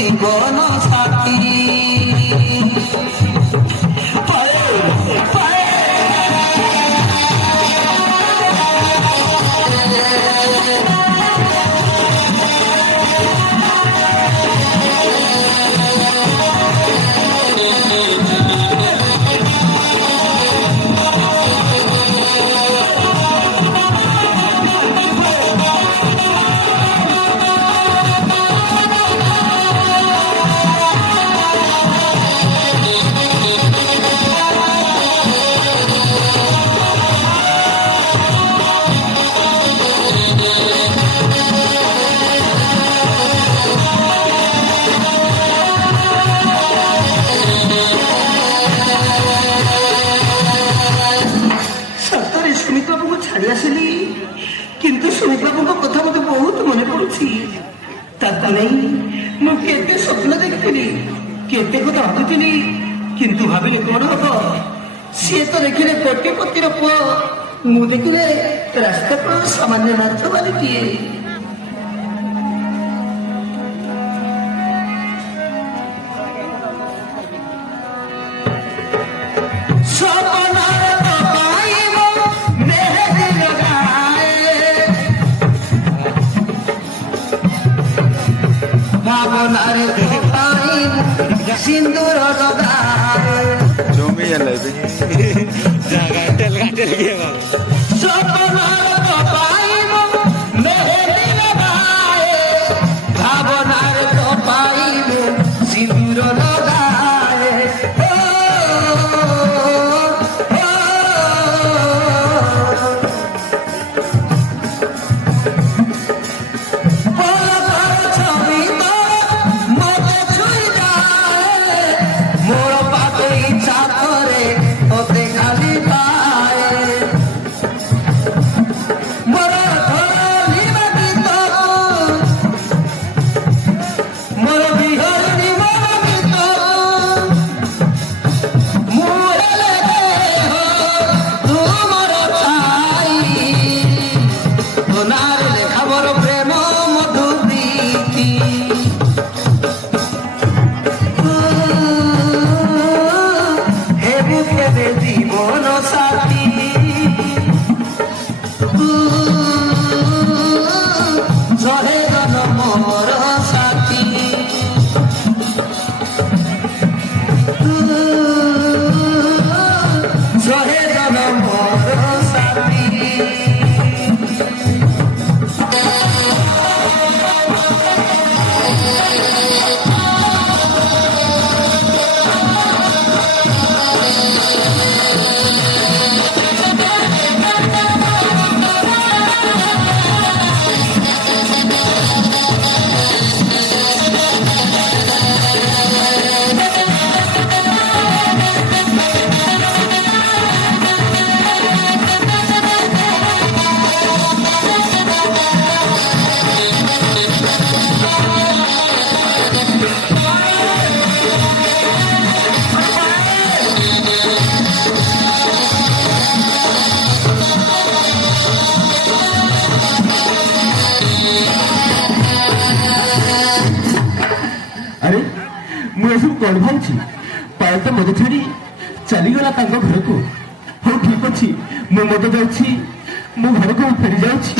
জীবন সাথী কিন্তু সুমিত্রাবাবুଙ୍କ କଥା ମତେ ବହୁତ ମନେ ପଡୁଛି। ତାକୁ ନେଇ ମୁଁ କେତେ ସ୍ୱପ୍ନ ଦେଖିଥିଲି, କେତେ କଥା ଭାବୁଥିଲି, କିନ୍ତୁ ଭାବିଲି କଣ ହବ, ସିଏ ତ ଦେଖିଲେ କୋଟିପତିର ପୁଅ, ମୁଁ ଦେଖିଲେ ରାସ୍ତା କଣ ସାମାନ୍ୟ ନାଚବାଲିଟିଏ। ভাবনারে সিন্দুর জমি জায়গা টেল কাটেল গিয়ে ভাবনার তো পাইবে সিন্দুর জীবন সাথী জহে জনমর সাথী জহে জনমর সাথী ଆରେ ମୁଁ ଏସବୁ କଣ ଭାବୁଛି, ପାୟଲ ତ ମଦ ଛାଡି ଚାଲିଗଲା ତାଙ୍କ ଘରକୁ। ହଉ ଠିକ ଅଛି, ମୁଁ ମଦ ଯାଉଛି, ମୁଁ ଘରକୁ ଫେରି ଯାଉଛି।